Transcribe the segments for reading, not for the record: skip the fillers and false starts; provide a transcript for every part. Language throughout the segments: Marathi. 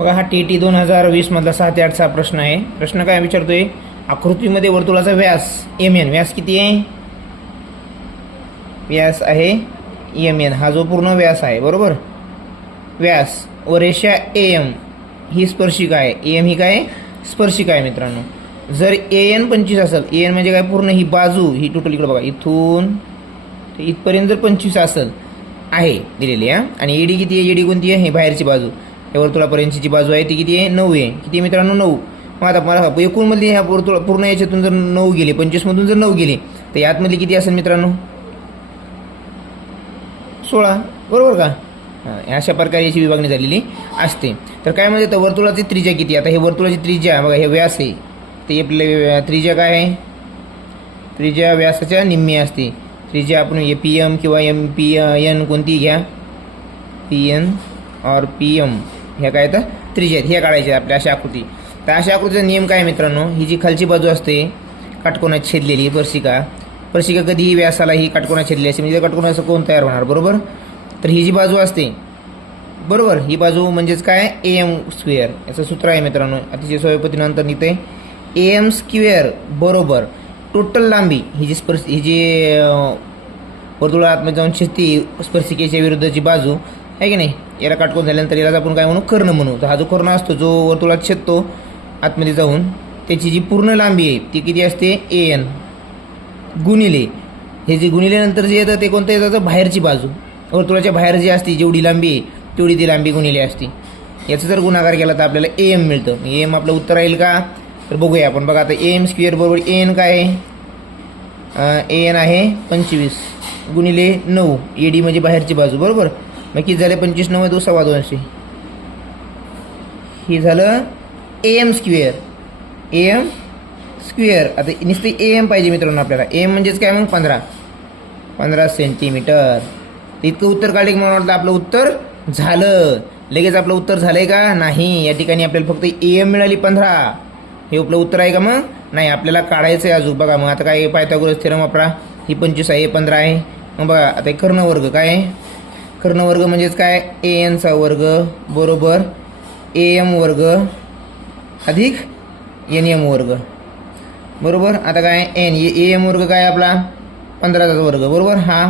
बघा हा TT 2020 मधला 6 ते 8चा प्रश्न आहे. प्रश्न काय विचारतोय, आकृतीमध्ये वर्तुळाचा व्यास MN, व्यास किती आहे? व्यास आहे MN, हा जो पूर्ण व्यास आहे बरोबर, व्यास व रेषा AM ही स्पर्शिका आहे. AM ही काय स्पर्शिका आहे मित्रांनो. जर AN 25 असेल, AN म्हणजे काय पूर्ण ही बाजू, ही टोटल इकडे बघा इथून ते इथपर्यंत जर 25 असेल आहे दिलेली आहे, आणि ED किती आहे? ED कोणती आहे? हे बाहेरची बाजू, या वर्तुळापर्यंतची जी बाजू आहे ती किती आहे? 9 आहे. किती आहे मित्रांनो? 9. मग आता मला एकूणमधली ह्या वर्तुळ पूर्ण याच्यातून जर 9 गेले, 25मधून जर 9 गेले तर यातमधली किती असेल मित्रांनो? 16, बरोबर का? हां, अशा प्रकारे याची विभागणी झालेली असते. तर काय म्हणजे तर वर्तुळाची त्रिज्या किती? आता हे वर्तुळाची त्रिज्या बघा, हे व्यास आहे, ते आपले त्रिज्या काय आहे? त्रिज्या व्यासाच्या निम्मी असते. त्रिज्या आपण PM किंवा MPN कोणती घ्या, PN और PM, ह्या काय तर त्रिज्या आहेत, ह्या काढायच्या आपल्या अशा आकृती. तर अशा आकृतीचा नियम काय मित्रांनो, ही जी खालची बाजू असते काटकोनात छेदलेली स्पर्शिका कधीही व्यासाला ही काटकोनात छेदलेली असते, म्हणजे काटकोनाचा कोण तयार होणार बरोबर. तर ही जी बाजू असते बरोबर, ही बाजू म्हणजेच काय? AM square. याचं सूत्र आहे मित्रांनो, अतिशय सोप्या पद्धतीने नंतर निघते. AM स्क्वेअर बरोबर टोटल लांबी, ही जी वर्तुळात आतमध्ये जाऊन छेदती स्पर्शिकेच्या विरुद्धची बाजू आहे की नाही, याला काटकोन झाल्यानंतर याला आपण काय म्हणू? कर्ण म्हणू. तर हा जो कर्ण असतो जो वर्तुळात छेदतो आतमध्ये जाऊन, त्याची जी पूर्ण लांबी आहे ती किती असते? AN गुणिले हे जे गुणिल्यानंतर जे येतं ते कोणतं येतं? बाहेरची बाजू, वर्तुळाच्या बाहेर जी असते जेवढी लांबी आहे तेवढी ती लांबी गुणिले असते. याचा जर गुणाकार केला तर आपल्याला AM मिळतं. AM आपलं उत्तर राहील का? तर बघूया आपण. बघा आता AM स्क्वेअर बरोबर AN काय आहे? AN आहे 25 गुणिले 9, ED म्हणजे बाहेरची बाजू बरोबर. मग किती झाले? 25 9 200. हे झालं AM स्क्वेअर. AM square. आता नुसते AM पाहिजे मित्रांनो आपल्याला. AM म्हणजेच काय मग? 15 सेंटीमीटर. इतकं उत्तर काढले की मला वाटतं आपलं उत्तर झालं. लगेच आपलं उत्तर झालंय का? नाही. या ठिकाणी आपल्याला फक्त AM मिळाली 15. हे आपलं उत्तर आहे का? मग नाही, आपल्याला काढायचं आहे अजून. बघा मग आता काय? पायथागोरस थेरम वापरा. ही 25 आहे, 15 आहे. मग बघा आता कर्णवर्ग काय आहे? कर्णवर्ग म्हणजेच काय? AN चा वर्ग बरोबर AM वर्ग अधिक NM वर्ग बरोबर. आता काय? AM वर्ग काय आपला? 15चा वर्ग बरोबर. हा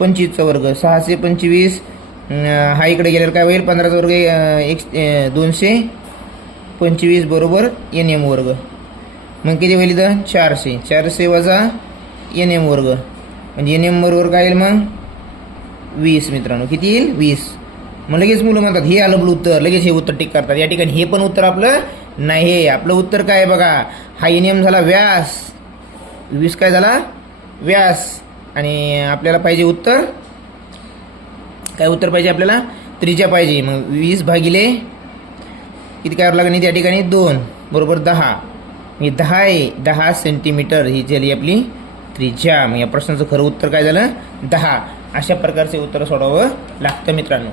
25चा वर्ग, 6 से 25, हा इकडे गेल्यावर काय होईल? 15चा वर्ग 225 बरोबर NM वर्ग. मग किती होईल इथं? 400 वजा NM वर्ग, म्हणजे NM बरोबर काय येईल मग? 20 मित्रांनो. किती येईल? 20. मग लगेच मुलं म्हणतात हे आलं आपलं उत्तर, लगेच हे उत्तर टिक करतात. या ठिकाणी हे पण उत्तर आपलं नाही. आपलं उत्तर काय आहे बघा, हा NM झाला व्यास, 20 काय झाला? व्यास. आणि आपल्याला पाहिजे उत्तर काय? उत्तर पाहिजे आपल्याला त्रिज्या पाहिजे. मग 20 भागिले किती करावं लागेल त्या ठिकाणी? 2 बरोबर 10. ही 10 आहे, 10 सेंटीमीटर ही झाली आपली त्रिज्या. मग या प्रश्नाचं खरं उत्तर काय झालं? 10. अशा प्रकारचे उत्तर सोडवावं लागतं मित्रांनो.